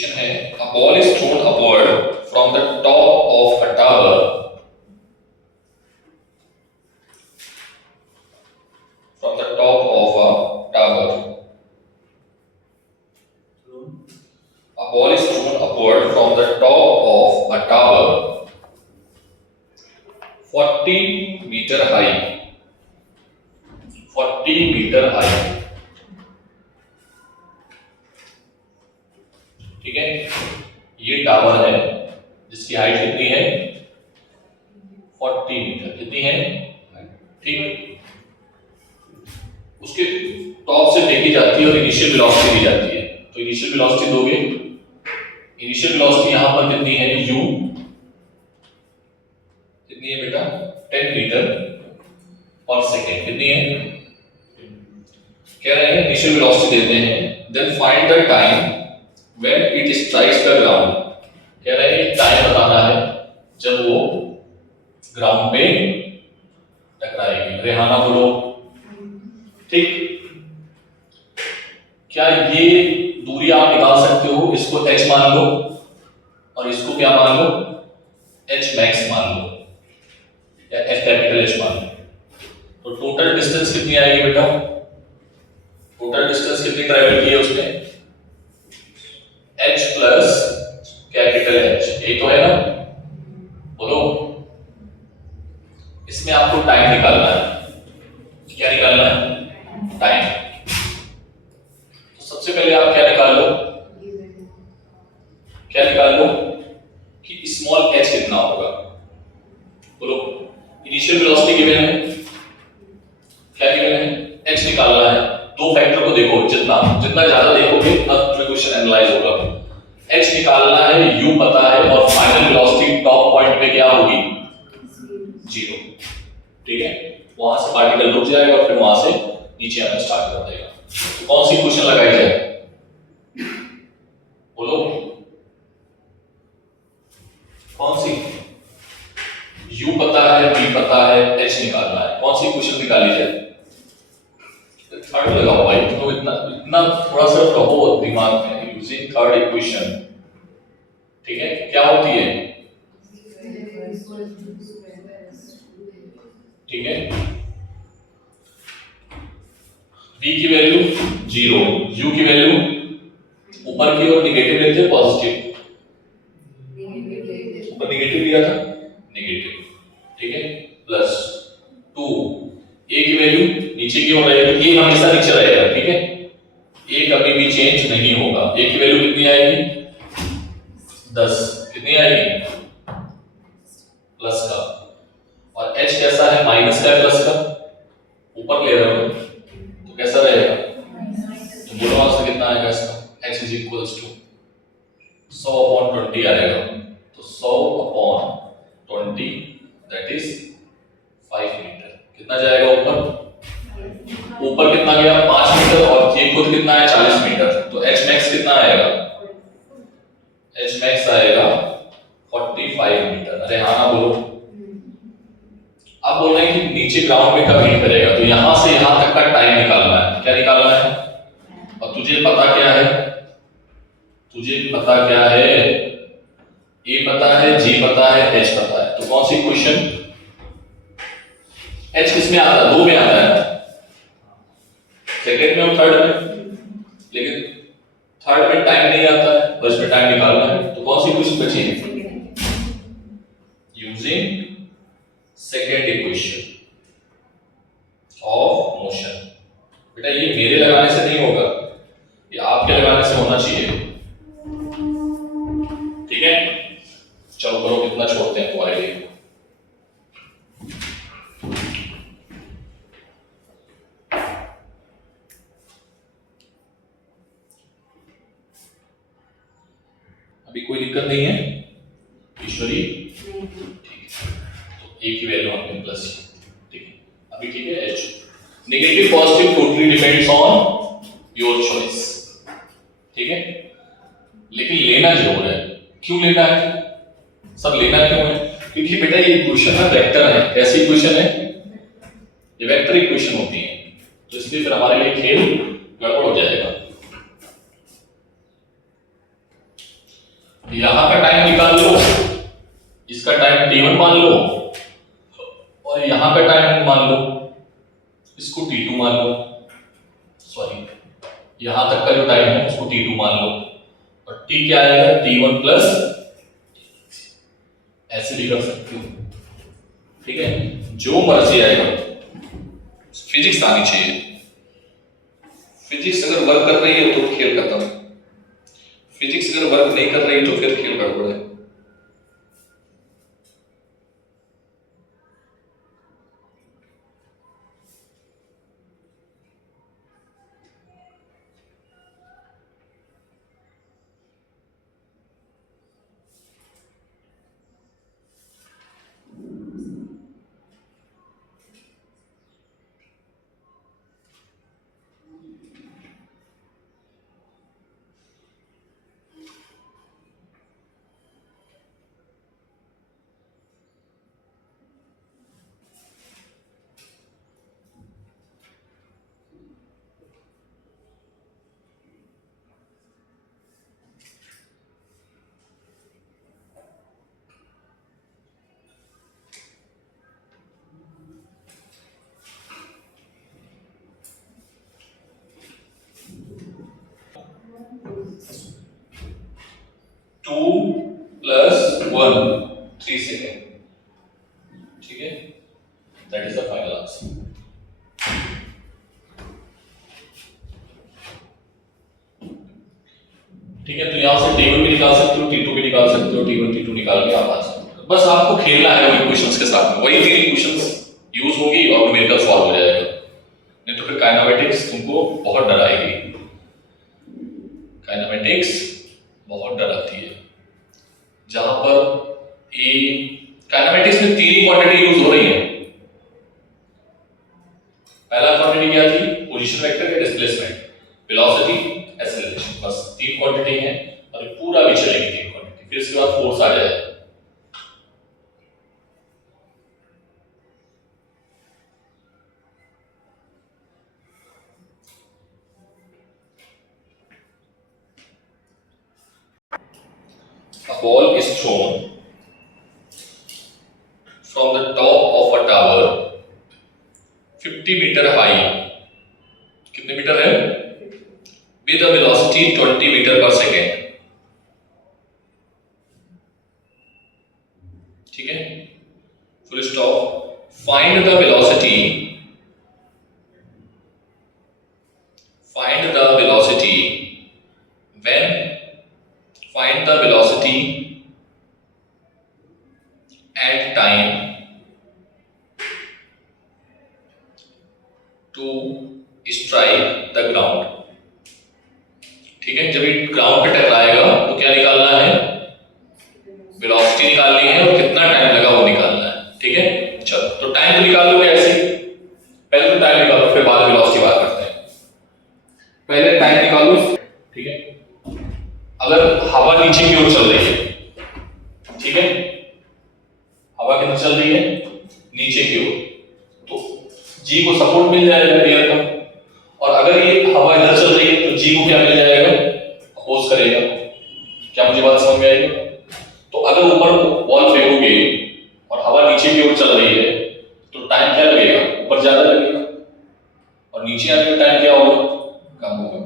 Question है a ball is thrown upward from the top of a tower a ball is thrown upward from the top of a tower 40 meter high 40 meter high ठीक है। ये tower है जिसकी height कितनी है 40 metre कितनी है ठीक। उसके टॉप से फेंकी जाती है और इनिशियल वेलोसिटी दी जाती है। तो इनिशियल वेलोसिटी दोगे, इनिशियल वेलोसिटी यहां पर कितनी है u कितनी है बेटा 10 मीटर पर सेकेंड कितनी है कह रहे हैं इनिशियल वेलोसिटी देते हैं। Then find the time when it strikes the ground कह रहे हैं टाइम बताना है जब वो ग्राउंड पे टकराएगी। रेहाना बोलो ठीक। क्या ये दूरी आप निकाल सकते हो? इसको h मान लो और इसको क्या मान लो h मैक्स मान लो या f कैपिटल H मान लो। तो टोटल डिस्टेंस कितनी आएगी बेटा? टोटल डिस्टेंस कितनी ट्रैवल की है उसने h प्लस कैपिटल H यही तो है ना बोलो। इसमें आपको टाइम निकालना है। क्या निकालना है टाइम। तो सबसे पहले आप क्या निकाल लो कि स्मॉल h कितना होगा बोलो। इनिशियल वेलोसिटी गिवन है क्या गिवन है h निकालना है। दो फैक्टर को देखो जितना ज्यादा देखोगे उतना तुम्हें क्वेश्चन एनालाइज होगा। h निकालना है u पता है और फाइनल वेलोसिटी टॉप पॉइंट पे क्या होगी 0 ठीक है। वहां से पार्टिकल रुक जाएगा और फिर वहां से नीचे आना स्टार्ट कर देगा। तो कौन सी क्वेश्चन लगाई जाए बोलो कौन सी? u पता है v पता है h निकालना है कौन सी क्वेश्चन निकाली जाए? थर्ड लगाओ भाई तो इतना थोड़ा सा रहो दिमाग में। यूजिंग थर्ड इक्वेशन ठीक है क्या होती है ठीक है। v की वैल्यू 0 u की वैल्यू ऊपर की ओर नेगेटिव लेते हैं पॉजिटिव ऊपर नेगेटिव लिया था नेगेटिव ठीक है प्लस 2 a की वैल्यू नीचे की ओर रहेगी। a हमेशा नीचे रहेगा ठीक है a कभी भी चेंज नहीं होगा। a की वैल्यू कितनी आएगी 10 कितनी आएगी प्लस का और h कैसा है माइनस का प्लस का ऊपर ले रहे हो तो कैसा रहेगा तो बोलो आंसर कितना आएगा इसका h is equals to 100/20 आएगा। तो 100/20 दैट इज 5 मीटर कितना जाएगा ऊपर कितना गया 5 मीटर और ये खुद कितना है 40 मीटर। तो h max कितना आएगा h max आएगा 45 मीटर। अरे हाँ ना बोलो। अब बोल रहे हैं कि नीचे ग्राउंड में कब हिट करेगा तो यहां से यहां तक का टाइम निकालना है। क्या निकालना है और तुझे पता क्या है a पता है g पता है h पता है। तो कौन सी क्वेश्चन h किसमें आता है 2 में आता है सेकंड में और थर्ड में लेकिन थर्ड में टाइम नहीं आता है बस में टाइम निकालना है। तो कौन सी क्वेश्चन बची है using second equation of motion. बेटा ये मेरे लगाने से नहीं होगा ये आपके लगाने से होना चाहिए ठीक है। चलो करो कितना छोड़ते हैं तो आइए अभी कोई दिक्कत नहीं है ईश्वरी ठीक है। तो a की वैल्यू हमने प्लस ठीक है अभी ठीक है। h negative positive totally depends on your choice ठीक है। लेकिन लेना जरूर है। क्यों लेना है सब लेना क्यों है क्योंकि बेटा ये इक्वेशन है वेक्टर है। कैसी इक्वेशन है ये वेक्टर इक्वेशन होती है तो इसलिए फिर हमारे लिए खेल गड़बड़ हो जाएगा। यहां का टाइम निकाल लो, इसका टाइम t1 मान लो, और यहां का टाइम मान लो, इसको t2 मान लो, सॉरी यहां तक का जो टाइम है उसको t2 मान लो, और t क्या आएगा t1 प्लस, ऐसे भी कर सकते हो, ठीक है, जो मर्जी आएगा। फिजिक्स आनी चाहिए, फिजिक्स अगर वर्क कर रही है तो खेल खत्म, फिजिक्स अगर वर्क नहीं कर रही तो फिर खेल गड़बड़ है। टू प्लस 1 3 सेकेंड, ठीक है, that is the final answer. ठीक है, तो यहां से t1 भी निकाल सकते हो, t2 भी निकाल सकते हो, t1 t2 निकाल के आप आ सकते हो। बस आपको खेलना है वही क्वेश्चंस के साथ में, वही 3 क्वेश्चंस यूज होगी और न्यूमेरिकल सॉल्व हो जाएगा। नहीं तो फिर काइनेमेटिक्स तुमको बहुत डराएगी, काइनेमेटिक्स बहुत डराती है, जहां पर ए काइनेमेटिक्स में 3 ही क्वांटिटी यूज हो रही है। पहला क्वांटिटी क्या थी, पोजीशन वेक्टर या डिस्प्लेसमेंट, वेलोसिटी, एक्सेलरेशन, बस 3 क्वांटिटी है और ये पूरा भी चलेगी 3 क्वांटिटी, फिर इसके बाद फोर्स आ जाएगा। A ball is thrown from the top of a tower 50 meter high, कितने मीटर है, with a velocity 20 meter per second, ठीक है, full stop, find the velocity, find the velocity when, find the velocity and time to strike the ground, ठीक है, जब ये ground पे टकराएगा तो क्या निकालना है, वेलोसिटी निकालनी है और कितना टाइम लगा वो निकालना है, ठीक है। चलो तो टाइम तो निकाल लोगे ऐसे, पहले तो टाइम निकालो फिर बाद में वेलोसिटी बात करते हैं, पहले टाइम निकालो, ठीक है। अगर हवा नीचे की ओर चल रही है, ठीक है, हवा किधर चल रही है, नीचे की ओर, तो जी को सपोर्ट मिल जाएगा एयर का, और अगर ये हवा इधर चल रही है तो जी को क्या मिल जाएगा, अपोज करेगा। क्या मुझे बात समझ में आएगी? तो अगर ऊपर बॉल फेंकोगे और हवा नीचे की ओर चल रही है तो टाइम क्या लगेगा, ऊपर ज्यादा लगेगा, और नीचे आने का टाइम क्या होगा, कम होगा।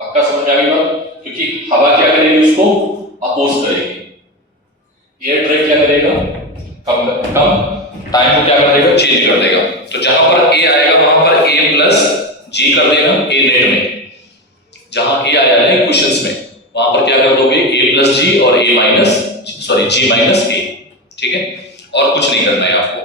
पक्का समझ में आ गई बात? क्योंकि हवा क्या करेगी, उसको अपोज करेगी, एयर ड्रैग क्या करेगा, कम टाइम को क्या कर देगा, चेंज कर देगा। तो जहां पर ए आएगा वहां पर ए प्लस जी कर देना, ए नेट में जहां ए आया है क्वेश्चंस में वहां पर क्या कर दोगे, ए प्लस जी और ए माइनस, सॉरी जी माइनस ए, ठीक है, और कुछ नहीं करना है आपको।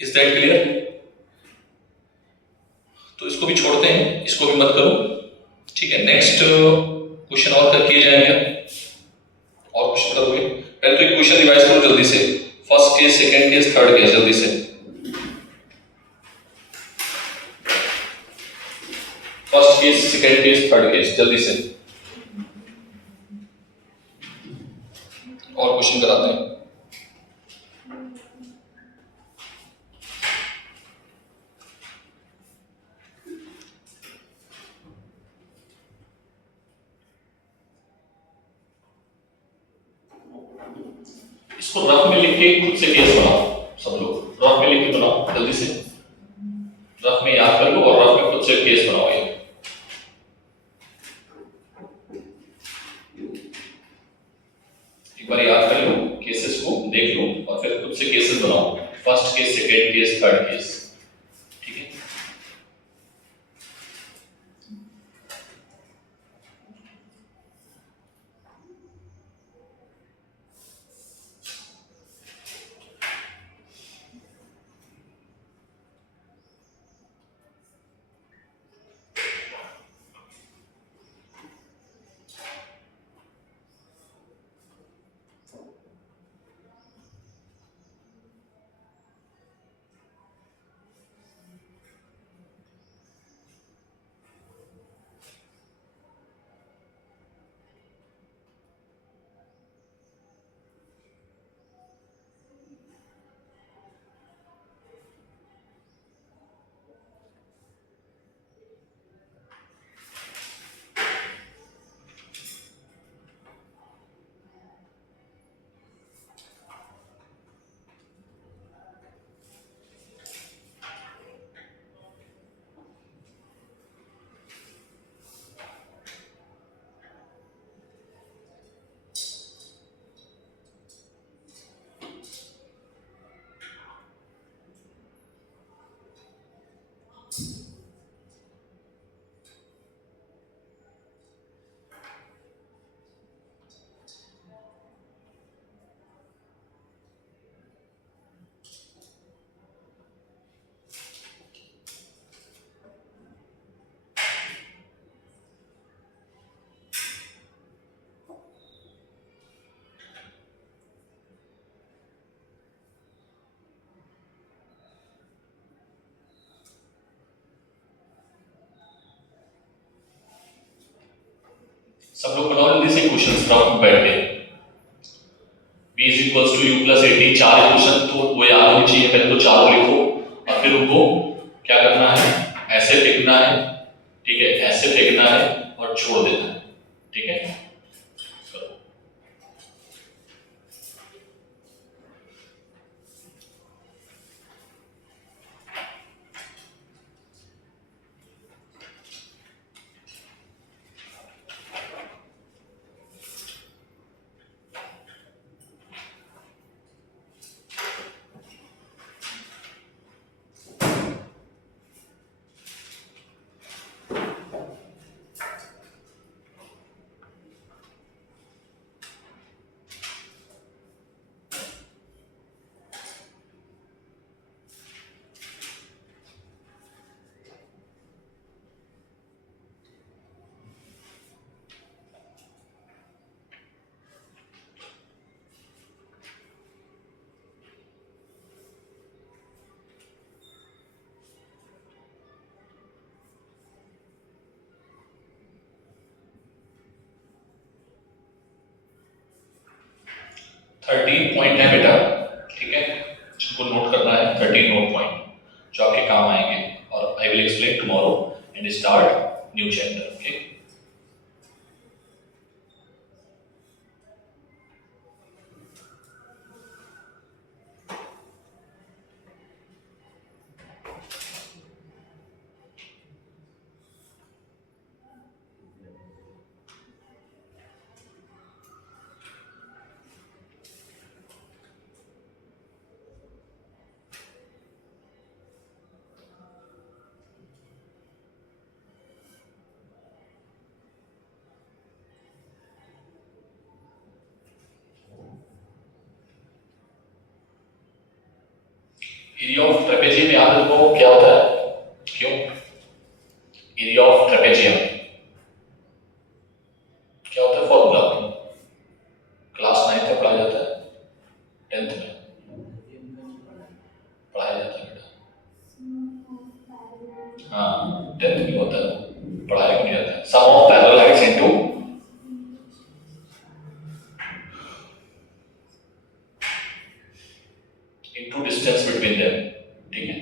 Is that clear? तो इसको भी छोड़ते हैं, इसको भी मत करो, ठीक है। नेक्स्ट क्वेश्चन और कर किए जाएंगे, और क्वेश्चन करोगे, पहले तो एक क्वेश्चन रिवाइज करो जल्दी से, first case, second case, third case, जल्दी से। First case, second case, third case, जल्दी से, और क्वेश्चन कराते हैं। इसको रफ में लिख के खुद से केस बनाओ, सब लोग रफ में लिख के बनाओ, जल्दी से रफ में याद कर लो और रफ में खुद से केस बनाओ। ये एक बार याद कर लो, केसेस को देख लो और फिर खुद से केसेस बनाओ, first case, second case, third case, ठीक है। सब लोग बनाओ जल्दी से क्वेश्चन रफ में बैठ के। b is equals to u plus 80, चार क्वेश्चन तो वो याद होनी चाहिए, पहले तो चारों लिखो और फिर उनको क्या करना है, ऐसे फेंकना है, ठीक है, ऐसे फेंकना है और छोड़ देना है, ठीक है। 13 पॉइंट है बेटा, ठीक है, जिसको नोट करना है, 13 नोट पॉइंट जो आपके काम आएंगे और I will explain tomorrow and start new chapter, okay. Area of trapezium याद रखो क्या होता है, क्यों, एरिया ऑफ ट्रेपेजियम क्या होता है, फॉर्मूला क्लास 9th में पढ़ाया जाता है, 10th में पढ़ाया जाता है बेटा, हाँ 10th में होता है, पढ़ाया नहीं जाता है। Sum of parallel lines into distance between them, ठीक है।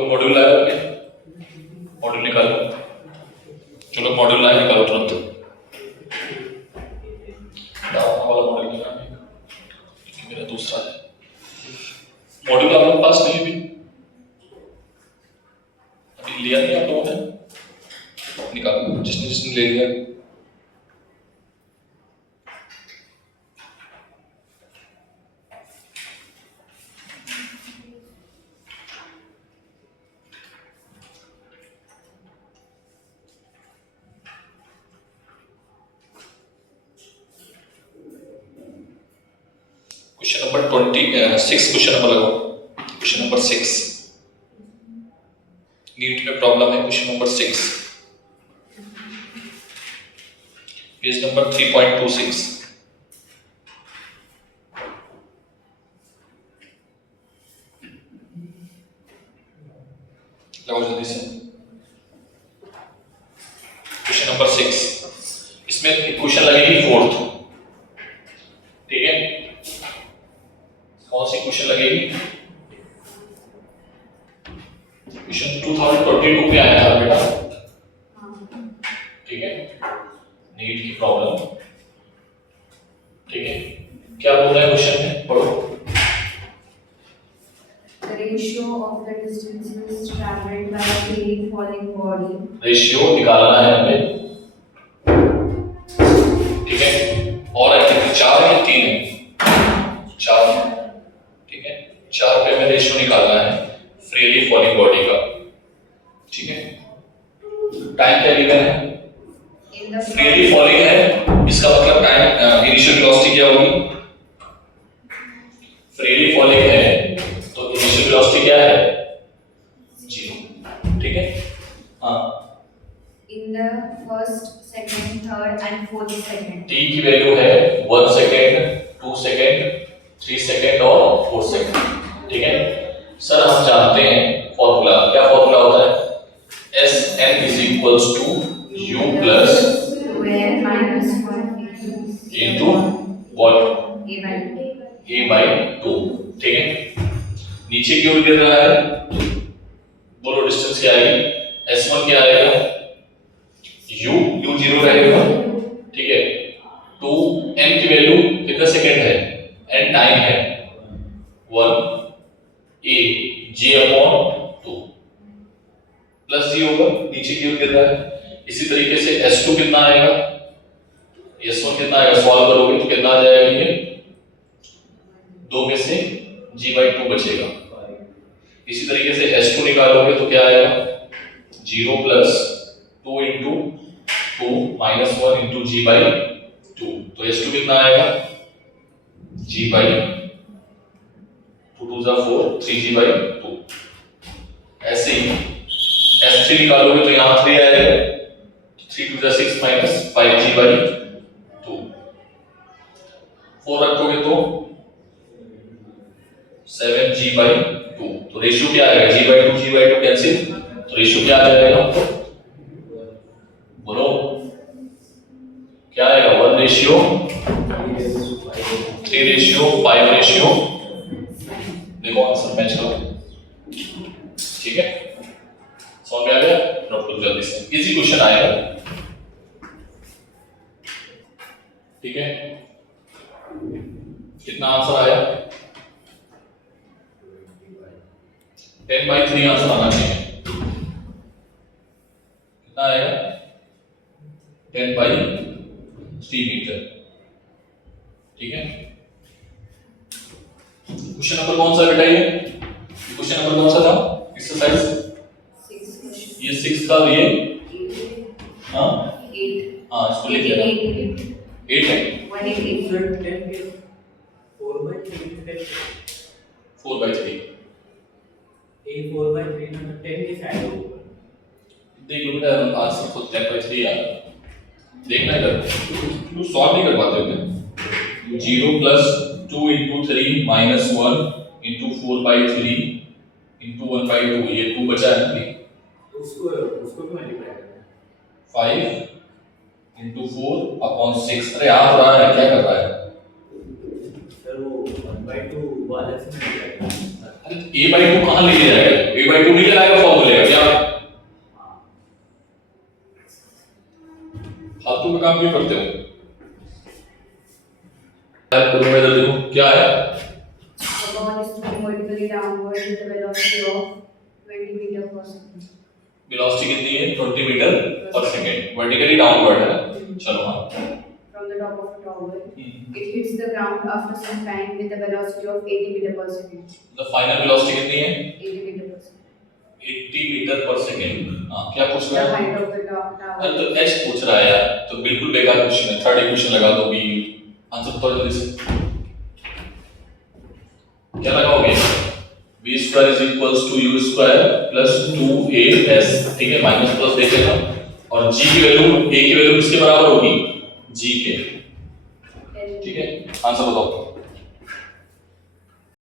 लोग मॉड्यूल लाए हो क्या? मॉड्यूल निकालो, जो लोग मॉड्यूल लाए निकालो तुरंत। वाला मॉड्यूल निकालना है, मेरा दूसरा है मॉड्यूल। आप लोगों के पास नहीं अभी लिया नहीं आप लोगों ने? निकालो जिसने जिसने ले लिया। क्वेश्चन नंबर 26, क्वेश्चन नंबर लगाओ, क्वेश्चन नंबर 6 नीट में प्रॉब्लम है। Question number 6 page number 3.26। लगाओ जल्दी से। क्वेश्चन नंबर 6, इसमें इक्वेशन लगेगी फोर्थ, ठीक है? कौन सी क्वेश्चन लगेगी? क्वेश्चन 2022 में आया था बेटा, ठीक है? नीट की प्रॉब्लम, ठीक है? क्या बोल रहा है क्वेश्चन में, पढ़ो। The ratio of the distances traveled by a freely falling body. Ratio निकालना है हमें, ठीक है? और एक्टिविटी 4 है 3 है? 4, ठीक है? 4 पे हमें रेशियो निकालना है फ्रीली फॉलिंग बॉडी का, ठीक है? टाइम क्या गिवन है? फ्रीली फॉलिंग है, इसका मतलब टाइम इनिशियल वेलोसिटी क्या होगी? फ्रीली फॉलिंग है तो इनिशियल वेलोसिटी क्या है? 0, ठीक है? हाँ, In the first, second, third and fourth second. t की वैल्यू है 1 सेकेंड, 2 सेकेंड, 3 सेकेंड और 4 सेकेंड, ठीक है? सर हम जानते हैं फॉर्मूला, क्या फॉर्मूला होता है? Sn is equals to u plus Square minus 1 into what? a by 2, ठीक है? नीचे की ओर गिर रहा है, बोलो डिस्टेंस क्या आएगी? S1 क्या आएगा? u 0 रहेगा, ठीक है? 2 n की वैल्यू कितना सेकेंड है? n टाइम है 1 a j अपॉन 2 प्लस जी होगा, नीचे की ओर गिर रहा है। इसी तरीके से S2 कितना आएगा? S1 कितना आएगा? सॉल्व करोगे तो कितना आ जाएगा? ये 2 में से g/2 बचेगा। इसी तरीके से S2 निकालोगे तो क्या आएगा? 0 plus 2 into 2 minus 1 into g/2, तो S2 कितना आएगा? g/2 2 × 4 3g/2। ऐसे ही S3 निकालोगे तो यहाँ 3 आएगा, 3 2 6 माइनस 5g/2। 4 रखोगे तो 7g/2, तो रेशियो क्या आएगा? g/2 कैंसिल, तो रेशियो क्या आ जाएगा? बोलो क्या आएगा? 1:3:5। देखो आंसर मैच करो, ठीक है? समझ में आ गया? नोट करो जल्दी से, इजी क्वेश्चन आएगा, ठीक है? कितना आंसर आया? 10/3 आंसर आना चाहिए। कितना आएगा? 10/3 मीटर, ठीक है? क्वेश्चन नंबर कौन सा बेटा? ये क्वेश्चन नंबर कौन सा था? एक्सरसाइज 6 ये 6 था, ये हाँ 8 हाँ इसको लिख लेना। 8 है 188 4/3 4/3 ना 10 के साइड होगा। देख लो बेटा, आंसर खुद 10/3 आ देखना इधर, तू सॉल्व नहीं कर पाते हो क्या? 0 plus 2 into 3 minus 1 into 4/3 into 1/2, ये 2 बचा है ना? उसको भी मल्टीप्लाई करना 5 इंटू 4 अपॉन 6। अरे आ रहा है, क्या कर रहा है? सर, वो 1/2 वाला से मल्टीप्लाई करना। अरे a/2 कहां लेके जाएगा? a/2 नहीं लगाएगा फॉर्मूले का क्या? फालतू का काम क्यों करते हो? टाइप करूंगा, इधर देखो क्या है। The ball is moving vertically downward with a velocity of 20 meter per second. Velocity कितनी है? 20 मीटर पर सेकंड। वर्टिकली डाउनवर्ड है। चलो हाँ। From the top of a tower, it hits the ground after some time with a velocity of 80 meter per second. तो final velocity कितनी है? 80 meter per second. 80 metre पर सेकंड। हाँ, क्या पूछ The रहा है? height of the tower. अरे तो h पूछ रहा है यार, तो बिल्कुल बेकार क्वेश्चन है। थर्ड इक्वेशन लगा दो भी, आंसर बताओ जल्दी से। क्या लगाओगे? v square is equals to u square plus 2as, ठीक है, माइनस प्लस देख लेना। और g की वैल्यू, a की वैल्यू किसके बराबर होगी? g के, ठीक है। आंसर बताओ।